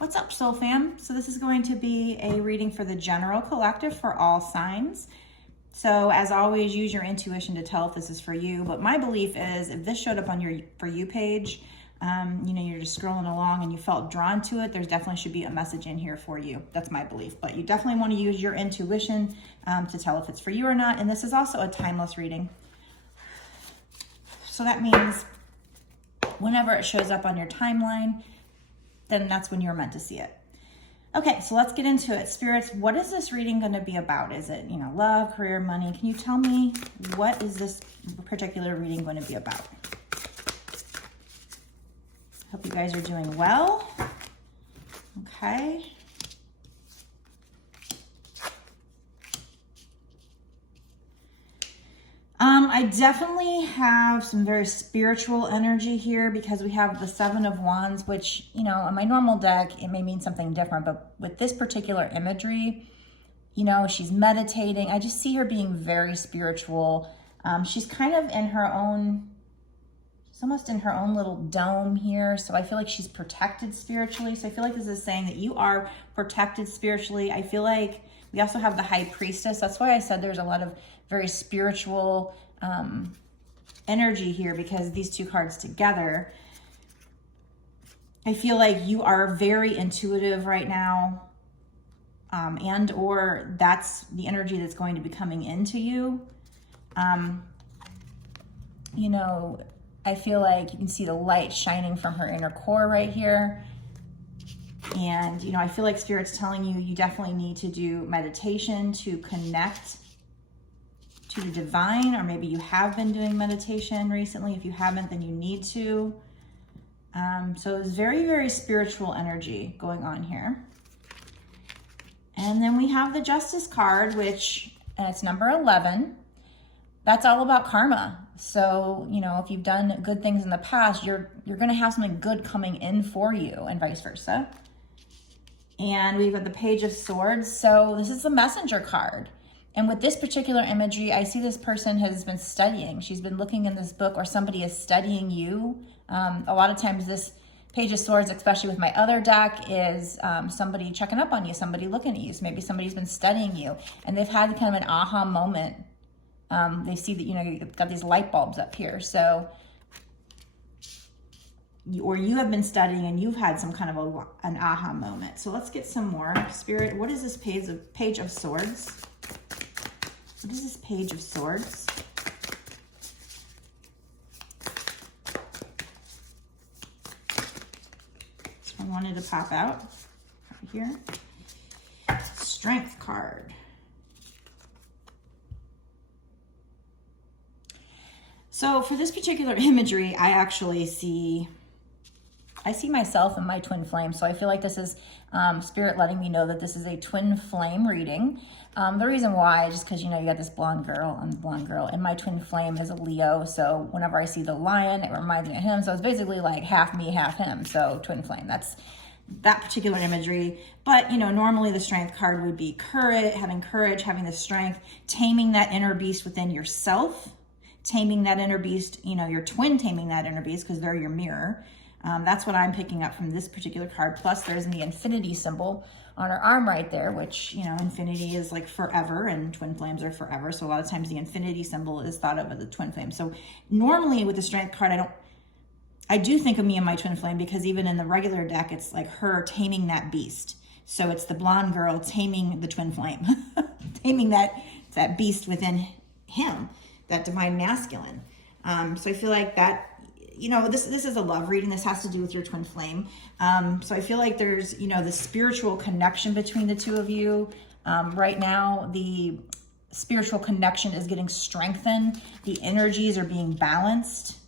What's up, Soul Fam? So this is going to be a reading for the general collective for all signs. So as always, use your intuition to tell if this is for you. But my belief is if this showed up on your For You page, you're just scrolling along and you felt drawn to it, there's definitely should be a message in here for you. That's my belief. But you definitely want to use your intuition to tell if it's for you or not. And this is also a timeless reading. So that means whenever it shows up on your timeline, then that's when you're meant to see it. Okay, so let's get into it. Spirits, what is this reading going to be about? Is it, love, career, money? Can you tell me what is this particular reading going to be about? Hope you guys are doing well. Okay. I definitely have some very spiritual energy here because we have the Seven of Wands, which, on my normal deck, it may mean something different, but with this particular imagery, she's meditating. I just see her being very spiritual. She's kind of in her own, she's almost in her own little dome here. So I feel like she's protected spiritually. So I feel like this is saying that you are protected spiritually. I feel like we also have the High Priestess. That's why I said there's a lot of very spiritual energy here, because these two cards together, I feel like you are very intuitive right now, and or that's the energy that's going to be coming into you. I feel like you can see the light shining from her inner core right here. And, I feel like Spirit's telling you, you definitely need to do meditation to connect to the divine, or maybe you have been doing meditation recently. If you haven't, then you need to. So it's very, very spiritual energy going on here. And then we have the Justice card, which it's number 11. That's all about karma. So, if you've done good things in the past, you're going to have something good coming in for you, and vice versa. And we've got the Page of Swords. So this is the Messenger card. And with this particular imagery, I see this person has been studying. She's been looking in this book, or somebody is studying you. A lot of times this Page of Swords, especially with my other deck, is somebody checking up on you, somebody looking at you. So maybe somebody's been studying you and they've had kind of an aha moment. They see that, you've got these light bulbs up here. So, or you have been studying and you've had some kind of an aha moment. So let's get some more. Spirit, what is this Page of Swords? What is this Page of Swords? This one wanted to pop out right here. Strength card. So for this particular imagery, I see myself in my twin flame. So I feel like this is Spirit letting me know that this is a twin flame reading. The reason why is just because, you got this blonde girl. I'm the blonde girl. And my twin flame is a Leo. So whenever I see the lion, it reminds me of him. So it's basically like half me, half him. So twin flame, that's that particular imagery. But, normally the strength card would be courage, having the strength, taming that inner beast within yourself, taming that inner beast, your twin taming that inner beast, because they're your mirror. That's what I'm picking up from this particular card. Plus there's the infinity symbol on her arm right there, which, infinity is like forever and twin flames are forever. So a lot of times the infinity symbol is thought of as the twin flame. So normally with the strength card, I do think of me and my twin flame, because even in the regular deck, it's like her taming that beast. So it's the blonde girl taming the twin flame, taming that beast within him, that divine masculine. So I feel like that, this is a love reading. This has to do with your twin flame. So I feel like there's, the spiritual connection between the two of you. Right now, the spiritual connection is getting strengthened. The energies are being balanced.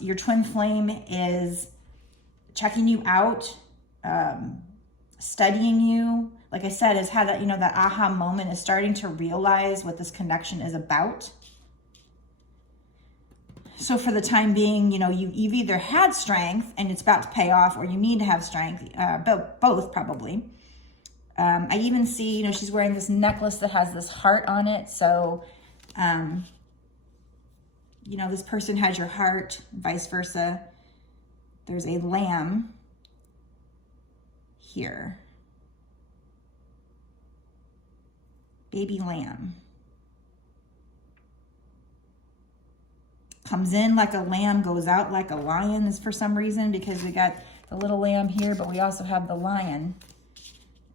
Your twin flame is checking you out, studying you. Like I said, has had that, that aha moment, is starting to realize what this connection is about. So for the time being, you've either had strength and it's about to pay off, or you need to have strength, both probably. I even see, she's wearing this necklace that has this heart on it. So, this person has your heart, vice versa. There's a lamb here. Baby lamb. Comes in like a lamb, goes out like a lion is for some reason, because we got the little lamb here, but we also have the lion,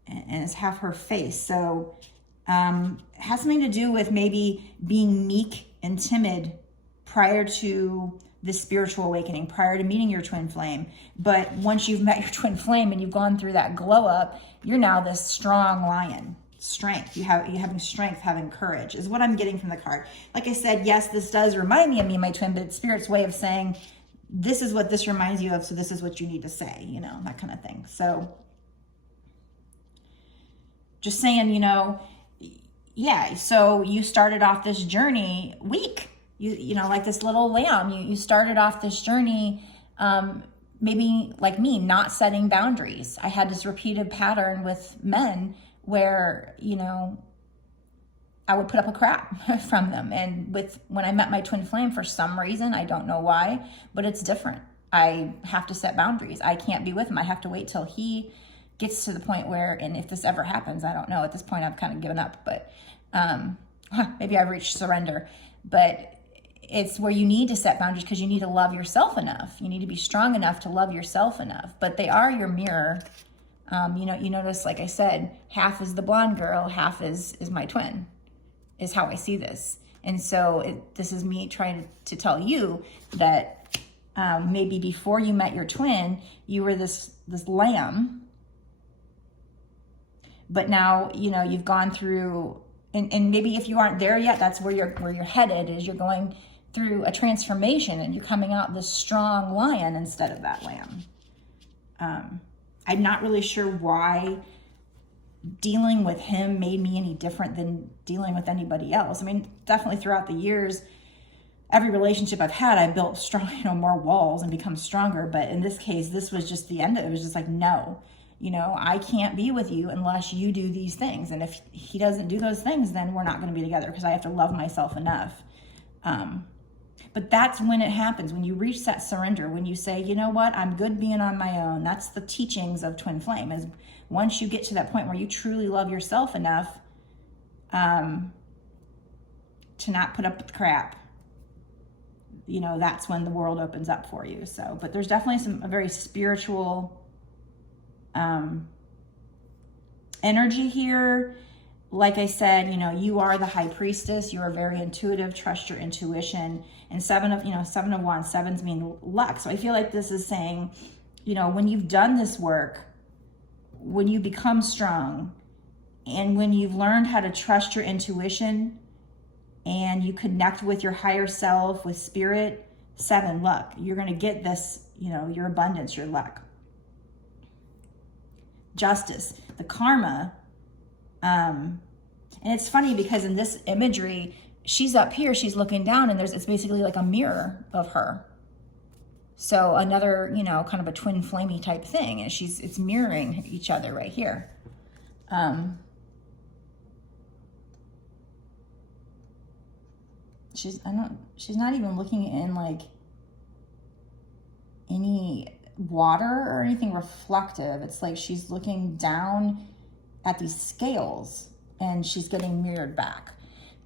and it's half her face. So it has something to do with maybe being meek and timid prior to the spiritual awakening, prior to meeting your twin flame. But once you've met your twin flame and you've gone through that glow up, you're now this strong lion. Strength. You're having strength, having courage is what I'm getting from the card. Like I said, yes, this does remind me of me and my twin, but it's Spirit's way of saying, this is what this reminds you of, so this is what you need to say, you know, that kind of thing. So just saying, you know, yeah, so you started off this journey weak. You know, like this little lamb, you started off this journey, maybe like me, not setting boundaries. I had this repeated pattern with men where, you know, I would put up a crap from them. And when I met my twin flame, for some reason, I don't know why, but it's different. I have to set boundaries. I can't be with him. I have to wait till he gets to the point where, and if this ever happens, I don't know. At this point, I've kind of given up, but maybe I've reached surrender. But it's where you need to set boundaries because you need to love yourself enough. You need to be strong enough to love yourself enough. But they are your mirror. You know, you notice, like I said, half is the blonde girl, half is my twin, is how I see this. And so this is me trying to tell you that maybe before you met your twin, you were this lamb. But now, you know, you've gone through, and maybe if you aren't there yet, that's where you're headed, is you're going through a transformation and you're coming out this strong lion instead of that lamb. I'm not really sure why dealing with him made me any different than dealing with anybody else. I mean, definitely throughout the years, every relationship I've had, I built strong, you know, more walls and become stronger. But in this case, this was just the end of it. It was just like, no, you know, I can't be with you unless you do these things. And if he doesn't do those things, then we're not going to be together because I have to love myself enough. But that's when it happens, when you reach that surrender, when you say, you know what, I'm good being on my own. That's the teachings of Twin Flame, is once you get to that point where you truly love yourself enough to not put up with crap, you know, that's when the world opens up for you. So, but there's definitely a very spiritual energy here. Like I said, you know, you are the high priestess. You are very intuitive. Trust your intuition. And seven of wands, sevens mean luck. So I feel like this is saying, you know, when you've done this work, when you become strong, and when you've learned how to trust your intuition and you connect with your higher self, with spirit, 7, luck. You're going to get this, you know, your abundance, your luck. Justice, the karma. And it's funny because in this imagery, she's up here, she's looking down, and it's basically like a mirror of her. So another, you know, kind of a twin flamey type thing, and it's mirroring each other right here. She's not even looking in like any water or anything reflective. It's like she's looking down at these scales and she's getting mirrored back.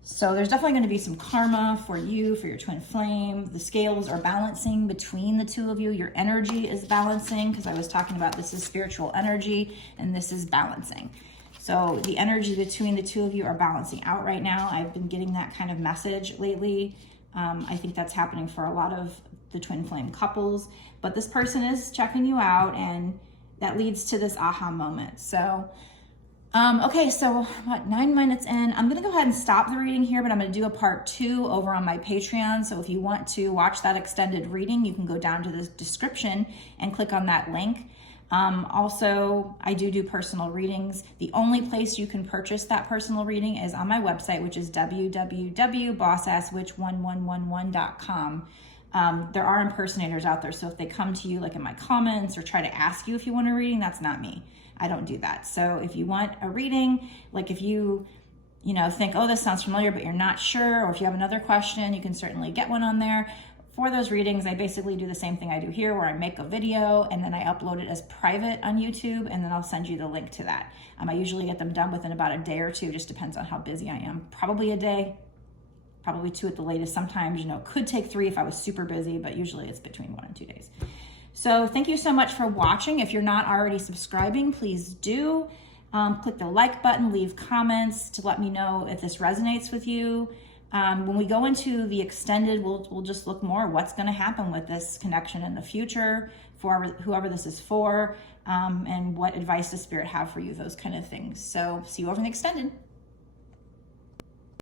So there's definitely going to be some karma for you, for your twin flame. The scales are balancing between the two of you. Your energy is balancing, because I was talking about this is spiritual energy and this is balancing. So the energy between the two of you are balancing out right now. I've been getting that kind of message lately. I think that's happening for a lot of the twin flame couples, but this person is checking you out, and that leads to this aha moment. So okay, so about 9 minutes in, I'm gonna go ahead and stop the reading here, but I'm gonna do a part 2 over on my Patreon. So if you want to watch that extended reading, you can go down to the description and click on that link. Also, I do personal readings. The only place you can purchase that personal reading is on my website, which is www.bossasswitch1111.com. There are impersonators out there, so if they come to you like in my comments or try to ask you if you want a reading, that's not me. I don't do that. So if you want a reading, like if you think, oh, this sounds familiar, but you're not sure, or if you have another question, you can certainly get one on there. for those readings, I basically do the same thing I do here, where I make a video and then I upload it as private on YouTube, and then I'll send you the link to that. I usually get them done within about a day or two, just depends on how busy I am. Probably a day, probably 2 at the latest. Sometimes, you know, it could take 3 if I was super busy, but usually it's between 1 and 2 days. So thank you so much for watching. If you're not already subscribing, please do. Click the like button, leave comments to let me know if this resonates with you. When we go into the extended, we'll just look more what's going to happen with this connection in the future for whoever this is for, and what advice does Spirit have for you, those kind of things. So see you over in the extended.